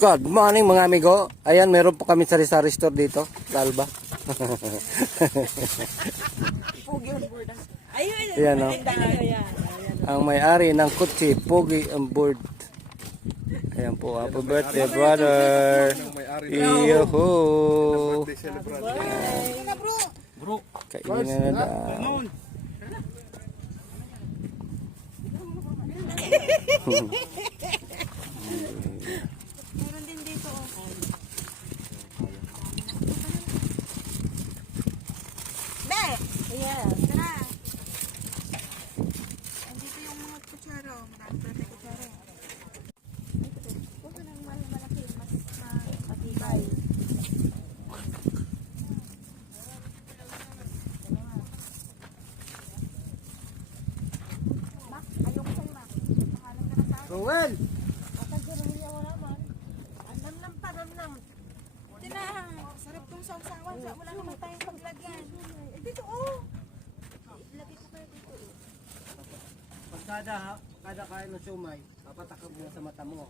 Good morning mga amigo. Ayan, meron po kami sari-sari store dito sa Alba. Ayan o. Ang may-ari ng kutsi, Pogi on board. Ayan po, happy birthday brother. Iyoho. Kainin na daw. Meron din dito. Be! Yeah. Tara. Andito yung mga kutsara. Marami pa tayo kutsara. Huwag ka nang malaki. Mas matibay. Mak, ayoko sa'yo, Mak. Makalang ka na sa akin. Rowel! Tinahang, sarap tong sausawan. Wala naman tayong paglagyan. Eh, dito, oh. Ilagay ko kayo dito, eh. Pag kada kain ng siumay, papatakab mo sa mata mo.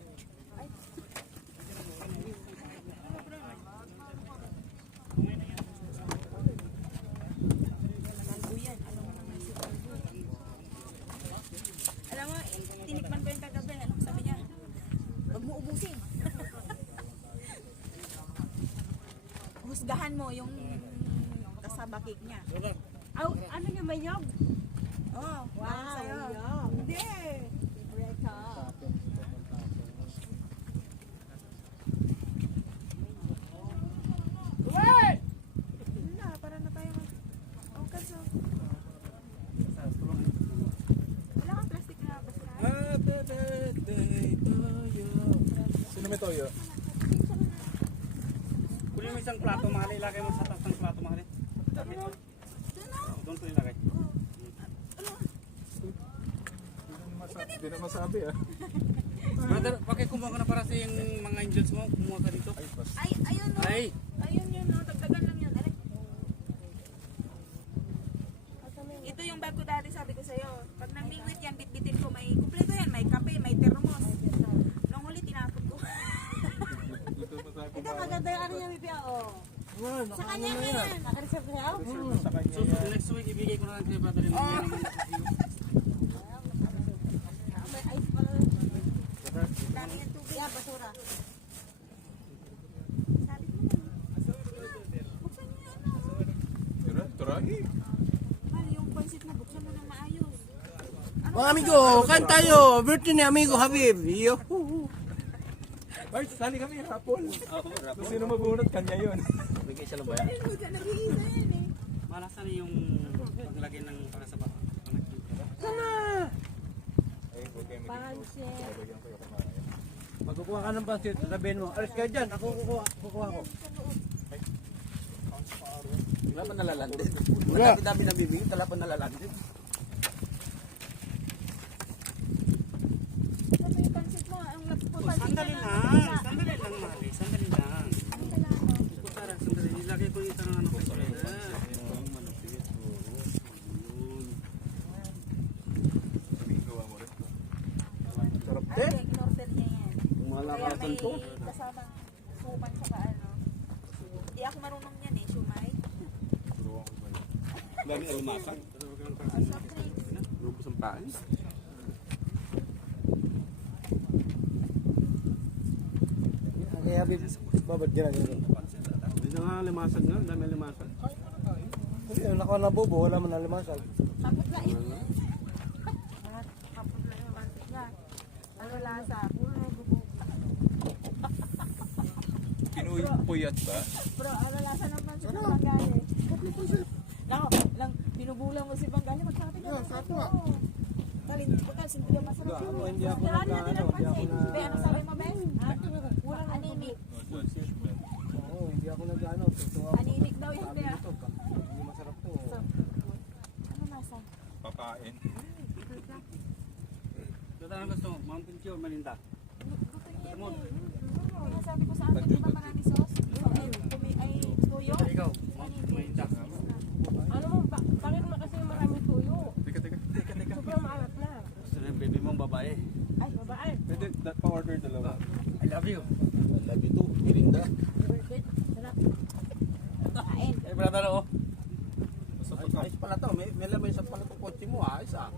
Alam mo, tinikman ko yung kagabi. Ano sabi niya? Huwag mo ubusin. Husgahan mo yung kasaba cake niya. Oh, ano yung mayog? Oh, Wow, sa'yo. yum. Hindi. Reka. Wala, para na tayo mag... Oh, kaso. Wala kang plastic na basta. Sino may toyo? Kunin mo isang plato, mahali. Ilagay mo sa taas ng plato, mahali. Doon to ilagay. Hindi na masabi ah. Brother, bakit kumuha ka na para sa yung mga angels mo? Kumuha ka dito. Ay, ayun o. Ay! Ayun yun o. Dagdagan lang yun. Alay. Ito yung bag ko dati, sabi ko sa'yo. Pag nag-mingwit yan, bitbitin ko. May kumpleto yan. May kape, may termos. Nung huli, tinapon ko. Ito maganda yung ano yung bibia, oh. Sa kanya na yan. Nakareserve niya? So, next week, ibigay ko na lang kay brother yung mga naman. May ice pala. Dami yung tubig. Yeah, basura. Sabi ko na. Buksan niyo yan. Tira, turahi. Mali, yung pansit mo, buksan mo na maayos. Mga amigo, kain tayo. Birthday ni amigo Habib. Iyoho. Bart, sali kami rapol. Kung sino mabunot, kanya yun. Bigay siya lang ba yan? Ayun, huwag ka nag-iisa yan eh. Malasan yung paglagay ng para sa bata. Ay, huwag kayo Pansit. magiging kayo kumain. Magkukuha ka ng pansit, sabihin mo, alis kayo dyan, ako kukuha ko. Wala pa nalalandin. Wala. Dami na bibigay, wala pa nalalandin. Ano yung pansit mo? Ang pansit Sandali na lang. Sandali lang, Mali. Sandali lang. Kutsara, sandali. Nilagay ko yung tanong ano kay brother. Gawa mo rin. Sarap Ay, in-order niya yan. Wala Kaya ka may to. kasamang suman sa ano. Hindi ako marunong yan eh, shumay. turuan ko ba yun? Dami alumasan. Ay, soft drinks. Lubos ang pain. Kay Habib, babad ka na ganyan. Hindi na nga limasag nga. Dami limasag. Hindi, nakaw na bobo, wala man nalimasag. Tapos na yun. Tapos na yung pansit niya. Ano lasa? Kinuy puyat ba? Bro, ano lasa ng pansit ng Bangali? Lang, pinubulang mo si Bangali. Magsabi ka ng sato. Talin, bakal, simple yung masarap yun. Hindi ako Daan natin nagkaano, ang hindi ako pansit. na... Be, ano sabi mo, Ben? Walang anemic. Oo, hindi ako nag-ano. Anemic daw yun, Be. Hindi masarap to. Ano lasa? Papain. Dito ang gusto mo? Mountain Dew or Malinda? Kaya sabi ko sa akin, di ba marami sauce? Ay, tuyo? Ikaw, Malinda. Ano mo, bakit mo kasi maraming tuyo? Teka. Sobrang maalat na. Gusto na yung baby mong babae. Ay, babae. Pwede pa-order dalawa. I love you. Lagi to, Mirinda. Wait, sarap. Kain. Eh, brother, oh. Ayos pala to, may lamay sa pala itong kotse mo, ayos ah.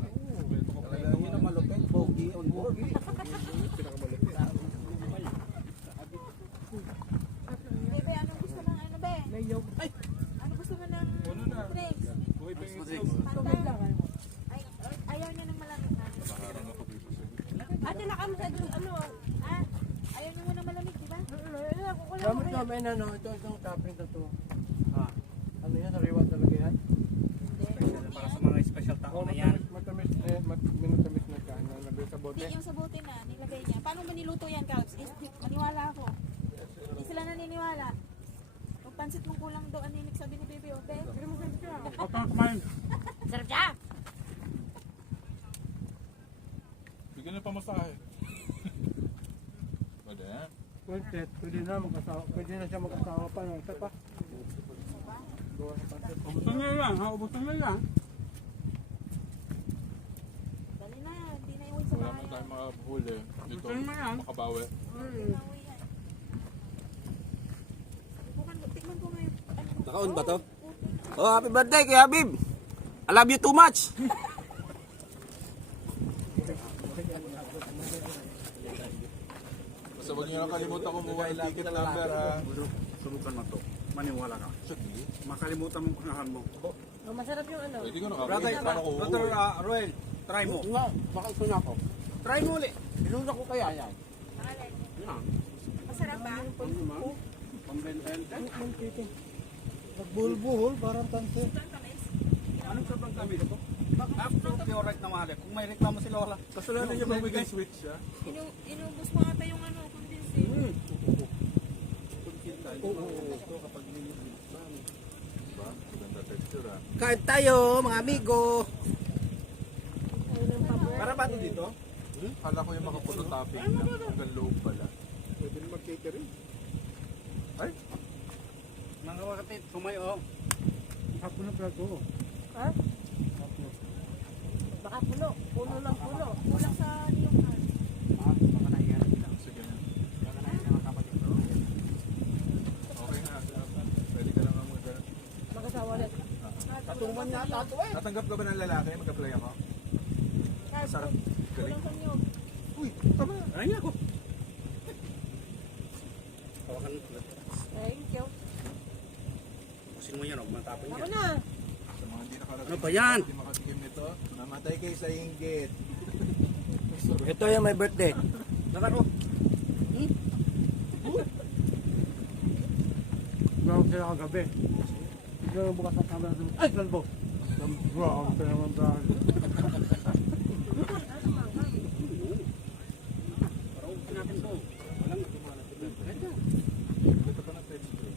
Talaga yun ang malupit, bogey on board. Bebe, anong gusto ng ano, be? Ay! Ano gusto mo ng drinks? Uy, ito yung Fanta? Ay, ayaw niya ng malamig na. Ate, lakam sa doon, ano? Ah, ayaw niya mo ng malamig, di ba? Gamit namin ano, itong topping na to. Ano yan, sariwa talaga yan? Para sa mga special tao na yan. Matamis, minutamis na ka, nabili sa bote. Yung sa bote na, nilagay niya. Paano maniluto yan, Calbs? Maniwala ako. Hindi sila naniniwala. Kung pansit mong kulang doon, ninig sabi ni Bebe, okay? Sarap siya! bigyan na pamasahe. Pwede yan. Pwede na mag-asawa, pwede na siya mag-asawa pa, no? Isa pa. Gawa sa pansit. Ubusan nyo lang, ha? Ubusan nyo lang. Dali na, hindi na iwan sa Wala bahay. man tayong makahuli. Dito, Gusto mo yan? makabawi. Tikman ko ngayon. Nakaon ba to? Oh, happy birthday kay Habib. I love you too much. Basta huwag niyo lang kalimutan kumuha yung ticket number ha. Subukan mo to. Maniwala ka. Makalimutan mo kung nahan mo. Masarap yung ano. Pwede ko nakabili. Paano ko Brother Roel, try mo. Nga, baka ito na ako. Try mo ulit. Inuna ko kaya yan. Masarap ba? Nagbulbuhol, parang tansi. Anong sobrang kami dito? Absolutely alright na mahal. Kung may reklamo si Lola. kasalanan niya mamigay switch siya. Inubos mo ata yung ano, condense. Diba? Maganda texture ha. Kain tayo, mga amigo. Para ba ito dito? Kala ko yung makaputo topping lang. Hanggang loob pala. Pwede rin mag-catering. Ay, Mga kapatid, sumayo. Hapo na plato. Baka puno. Puno lang puno. Kulang sa niyong Baka nahiyan lang. sige na. Baka nahiyan mga kapatid. Okay na. Pwede ka lang ang mag- mag-asawa ulit. Katuman yata ito eh. Natanggap ka ba ng lalaki? Mag-apply ako? Sarap. Galing. Kulang sa niyong. Uy, tama. Ay, ako. Hawakan mo. Thank you. Pusin mo yan, huwag matapon Ako yan. na. Sa mga hindi nakarating. Ano ba yan? Hindi makatikim nito. Namatay kayo sa inggit. Ito yung my birthday. Nakano? Gawag sila kagabi. Gawag bukas ang camera doon. Ay, kalbo! Gawag ka naman dahil. Parang ubusin natin to. Walang Ito pa ng texture.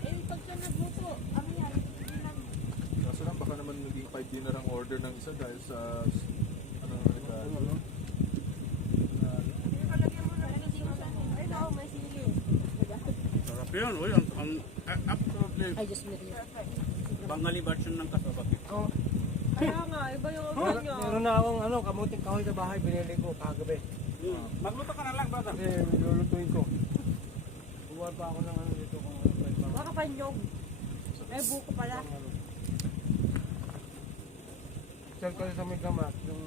Eh, pag siya nagluto, ano yan? Kaso lang baka naman naging 5 dinner ang order ng isa dahil sa ano regalo. Ay, no, may sili. sarap yun. Uy, absolutely. I just made it. Bangali version ng kasabati. Kaya nga, iba yung Meron na akong ano, kamuting kahoy sa bahay, binili ko kagabi. Magluto ka na lang, brother. Kasi lulutuin ko. Buwan pa ako ng ano dito kung ano pa ito. Baka panyog. Eh, buko pala. Sell ko sa may gamat, yung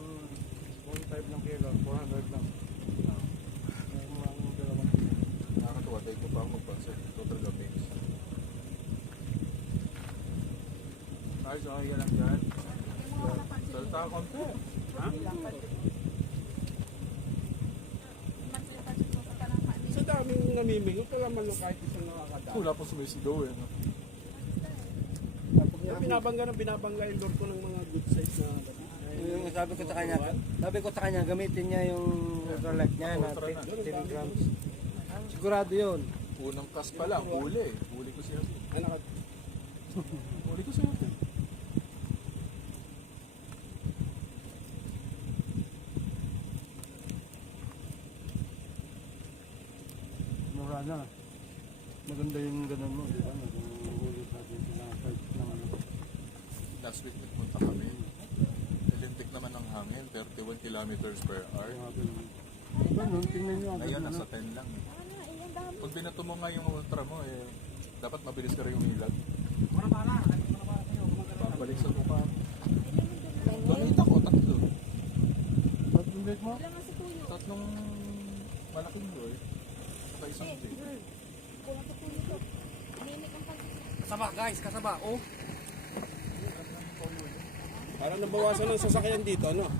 1.5 lang kilo, 400 lang. May mga dalawang kilo. Nakakatuwa dahil ko pa ako mag-concert. Total gabings. Ayos, okay ka lang dyan. Salta ka konti. Ha? Sa daming namimigay, wala man lang kahit isang nakakadaan. Wala pa sumisigaw eh. No? Binabangga yung lord ko ng mga good size na Yung sabi ko sa kanya, gamitin niya yung ultralight niya na 10 grams. Sigurado yun. Unang kas pa lang, huli. Huli ko siya. Huli ko siya. Mura na. Maganda yung ganun mo, di ba? Nag-ulit natin sila ng size ng ano. Last week nagpunta kami. Elintik naman ang hangin, 31 kilometers per hour. Grabe naman. tingnan nyo. Ngayon, nasa 10 lang. Pag binato mo nga yung ultra mo, dapat mabilis ka rin umilag. Babalik sa mukha. Donate ako, 3. Ba't donate mo? Tatlong malaking doy. Saka isang J. Kasaba guys, kasaba. Oh. Parang nabawasan ng sasakyan dito, ano?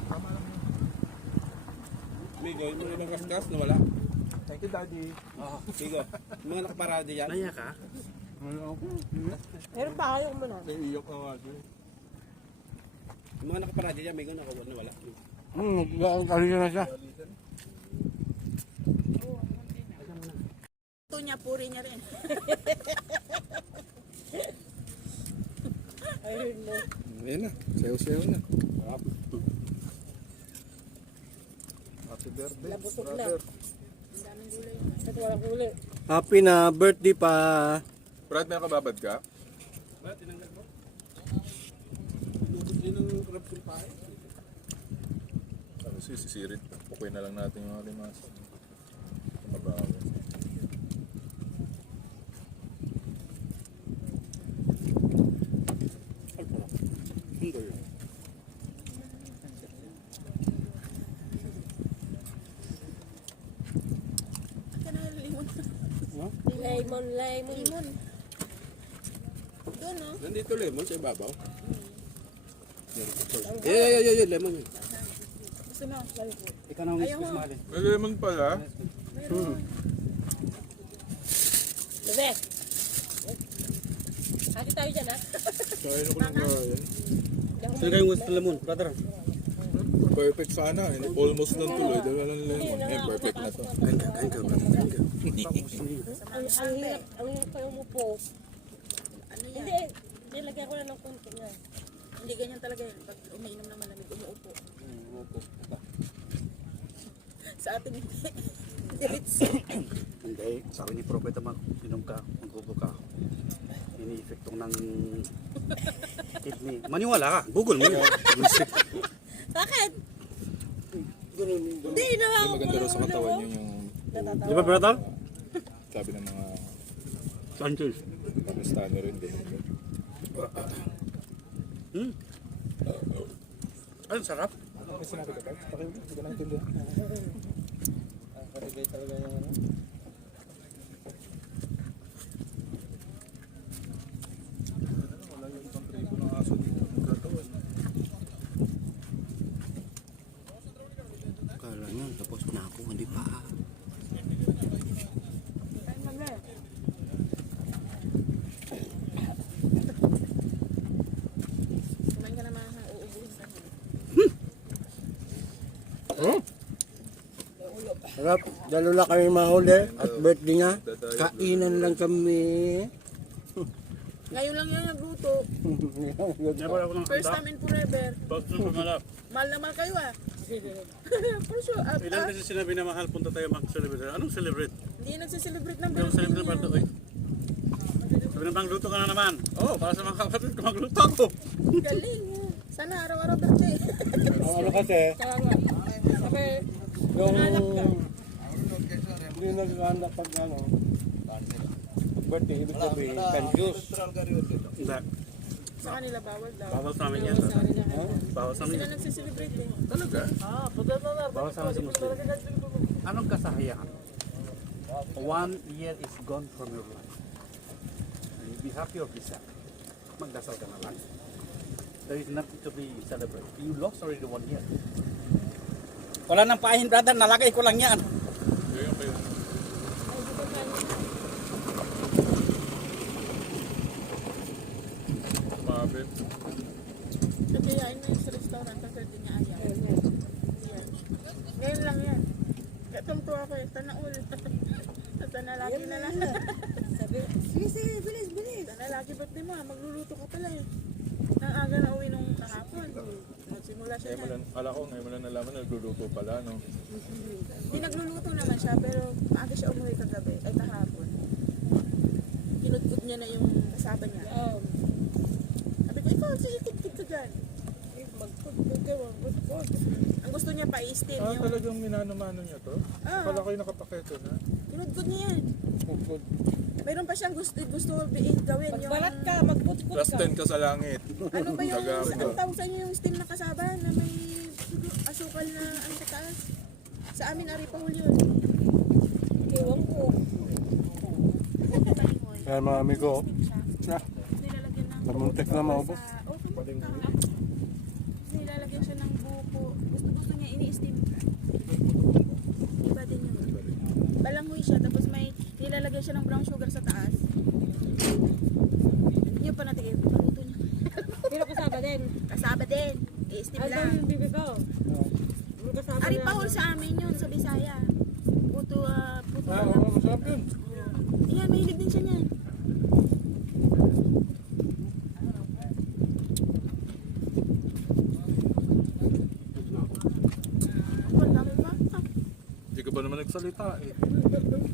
Migo, yung mga kaskas na wala. Thank you, Daddy. Migo, yung mga nakaparada dyan. Naya ka? Meron pa kayo muna. Naiiyok na nga doon. Yung mga nakaparada dyan, Migo, nakawala na wala. Kalina na siya. Ito niya, puri niya rin. Ayun na. Ayun na, sayo-sayo na. Happy birthday, Labusog na. brother. Ang daming gulay. At walang gulay. Happy na birthday pa. Brad, may kababad ka? Hindi ng corruption pa eh. Ano sisirit? Pukoy na lang natin yung alimasan. Mabawas. Aka na limon. Lemon. Doon, no? Nandito lemon sa ibabaw. Yeah, lemon yun. Gusto mo? Sabi ko. Ikaw nang Ayaw mo. May lemon pala. Bebe. Hati tayo dyan, ha? Kain ako ng yan. Sino kayong gusto lemon, brother? Perfect sana. Almost lang tuloy. Dala lang lemon. Perfect na to. Ang hirap kayo mo po. Ano yan? Hindi, nilagyan ko na ng konti nga. Hindi ganyan talaga yun. Pag umiinom ng malamig, umuupo. Sa atin, hindi. Diretso. Hindi, sabi ni Propeta inom ka, magbubo ka. Ini-effectong ng kidney. Maniwala ka, Google mo yun. Bakit? Hindi, nawa Yung ko maganda raw sa katawan yun yung Di ba, brother? sabi ng mga Sanchez. Pakistani rin din. Ayun, sarap. May sinabi ka ba? Hindi ka naintindihan. Nakalagay talaga yung ano. Wala yung isang tribo ng aso dito. Nagkataon. Kala nyo, tapos na ako, hindi pa. Kumain ka naman, uubuhin ka. Sarap. Dalawa kami mahuli at birthday niya. Kainan lang kami. Ngayon lang yan nagluto. Never ako ng First time in forever. Bakit nung pumalap? Mahal na mahal kayo, ah. For sure. Ilan beses sinabi na mahal, punta tayo mag-celebrate. Anong celebrate? Hindi nagsiselebrate ng Yung birthday celebrate niya. ba ito, eh? Sabi na bang luto ka na naman? Oo, para sa mga kapatid ko, magluto ako. Galing. Sana araw-araw birthday. Ang ano kasi, Kaya nga. Sabi, yung nangalap ka. hindi nagkakanda pag ano, pag birthday, ibig sabihin, confused. Hindi. Sa kanila bawal daw. Bawal sa amin yan. Sa kanila. Bawal sa amin Sila yan. nagsiselebrate eh. Talaga? Bawal sa amin sa Muslim. Anong kasahiyan? 1 year is gone from your life. And you be happy or be sad. Magdasal ka na lang. There is nothing to be celebrated. You lost already 1 year. Wala nang pahin, brother. Nalagay ko lang yan. Yun kayo. Mabit. Kakayain mo yung sa restaurant kasi di niya ayaw. Yan. Ngayon lang yan. Katumto ako eh. Tanaul. Sana lagi na lang. Sabi, sige, bilis. Sana lagi ba't di mo? Magluluto ka pala eh. Nang aga na uwi nung kahapon. Magsimula siya na. Ala ko, ngayon mo lang nalaman, nagluluto pala, no? Hindi nagluluto naman siya pero maaga siya umuwi kagabi. Ay kahapon. Kinudkod niya na yung kasama niya. Sabi ko, ikaw, sige, kudkod ka dyan. Magkudkod ka, magkudkod. Ang gusto niya pa-steam yung Talagang minano-mano niya to? Ah. Pala kayo nakapaketo na. kinudkod niya yan. Pugod. Mayroon pa siyang gusto gawin yung Magbalat ka, magputkot Plus ka. 10 ka sa langit. ano ba yung Taga- ang tawag sa inyo yung steam na kasaba na may asukal na ang sa taas. Sa amin ari pa yun. Ewan ko. Kaya mga amigo, Nilalagyan ng namuntik na maubos. Oh, pumunta. Nilalagyan siya ng buko. Gusto niya ini-steam. Iba din yun. Balangoy siya, tapos may nilalagyan siya ng brown sugar sa taas. Yun pa natin, paluto niya. Pero kasama din. Kasaba din. I-steam Ay, lang. yung bibi ko. Yung kasama Ari na- pahol sa amin yun, sa Bisaya. Puto, puto. Oo, masarap yun. Yan, mahilig din siya niyan. Ang dami pa. Hindi ka ba naman nagsalita eh.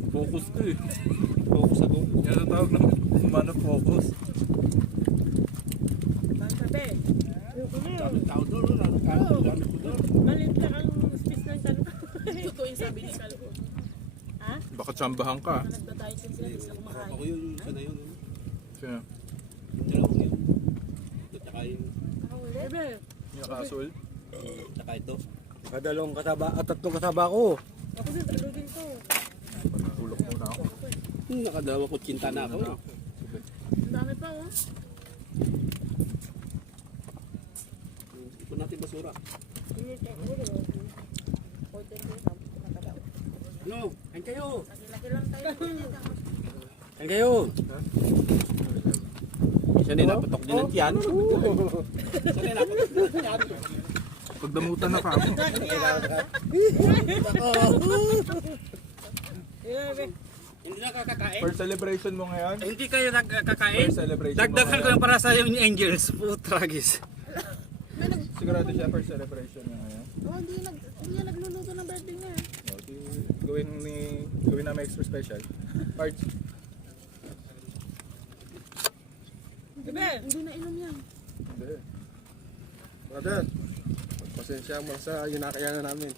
Focus ka eh. Focus ako. Yan ang tawag ng man of focus. Sabi. Daming tao doon, no? Dami ko doon. Malit lang ang space ng tanong. Totoo yung sabi ni Calvo. Baka tsambahan ka. Nagdadayot din sila, gusto kumakain. Ako yun, isa na yun. Sino? Yung dalawang yun. At saka yung, Bebe, Yung kasul? saka ito. Kadalong kasaba at tatlong kasaba ko. ako din, talo din to. Tulog muna ako. Nakadalawa ko tsinta na ako. Ang dami pa, oh. Ito natin basura. Ano? Kain kayo! Lagi lang tayo. Kain kayo! Isa din, napatok din ang tiyan. Isa din, napatok din ang tiyan. Pagdamutan na ka ako. Hindi na kakakain. First celebration mo ngayon? Hindi kayo nagkakain? First celebration Dagdagan mo ko yung para sa yung angels. Putragis. Sigurado siya first celebration niya ngayon. Oh, hindi niya nagluluto ng birthday niya. O, di, gawin namin extra special. Parts. Bebe, Hindi na inom yan. Hindi. Brother, pasensya mo sa yunakayanan namin.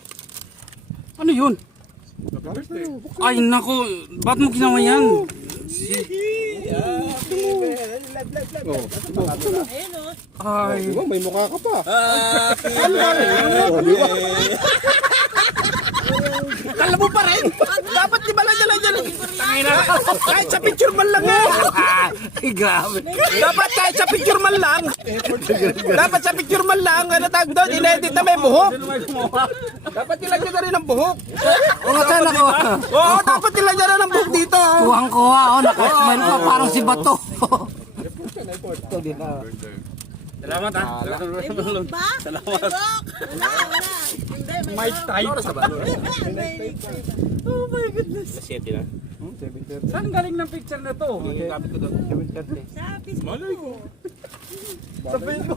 Ano yun? Happy birthday. Ay nako, ba't mo ginawa yan? Oh. ayun o. Ay, May mukha ka pa. kala mo pa rin? Dapat di ba lang dyan? Kahit sa picture man lang eh. Ay, grabe. Dapat kahit sa picture man lang. Dapat sa picture man lang. Ano tag doon? Inedit na may buhok. Dapat nilagyan na rin ng buhok. O nga sana ko. Oo, dapat nilagyan na ng buhok dito. Kuhang-kuha ako, nakasmile pa parang si Bato. Salamat ha. Ba? Salamat. Wala. Hindi, may Mike type. Oh my goodness. Siyete na. Saan galing ng picture na to? Gamit ko doon. Sa Facebook. Malay ko.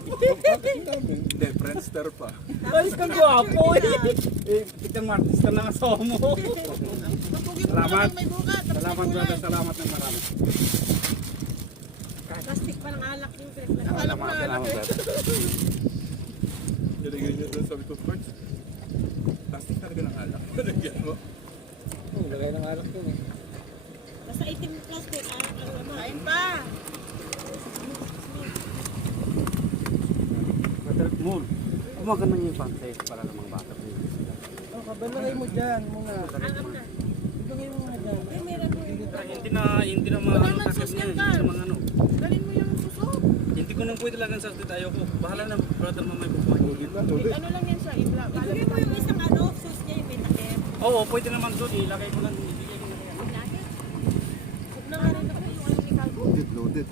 Hindi, Friendster pa. Ay, kang gwapo eh. Tignan mo, artista ng asawa mo. Salamat. may buka. Tapos Salamat brother, salamat ng marami. Plastic pa ng alak yung Salamat, salamat brother. Nilagay niyo doon sa little parts. Plastic talaga ng alak. Nalagyan mo. Lagay ng alak yun eh. Basta itim plastic. Ang laman. Kain pa. Brother Moon, umaga na yung pantay para ng mga bata. Kabalagay mo dyan muna. Ay, meron mo yung Hindi na mga Wala nang sauce yan, Carl. ano. Galin mo yung suso. Hindi ko nang pwede lang sa dito ayoko. Bahala na brother mamay buhay. Ano lang yan siya, ibla. Ilagay mo yung isang ano, sauce niya yung may takip. Oo, pwede naman doon. Ilagay ko lang. Ibigay ko na yan. Nugget. Huwag na nga rin ako yung ano ni Calvo. Loaded.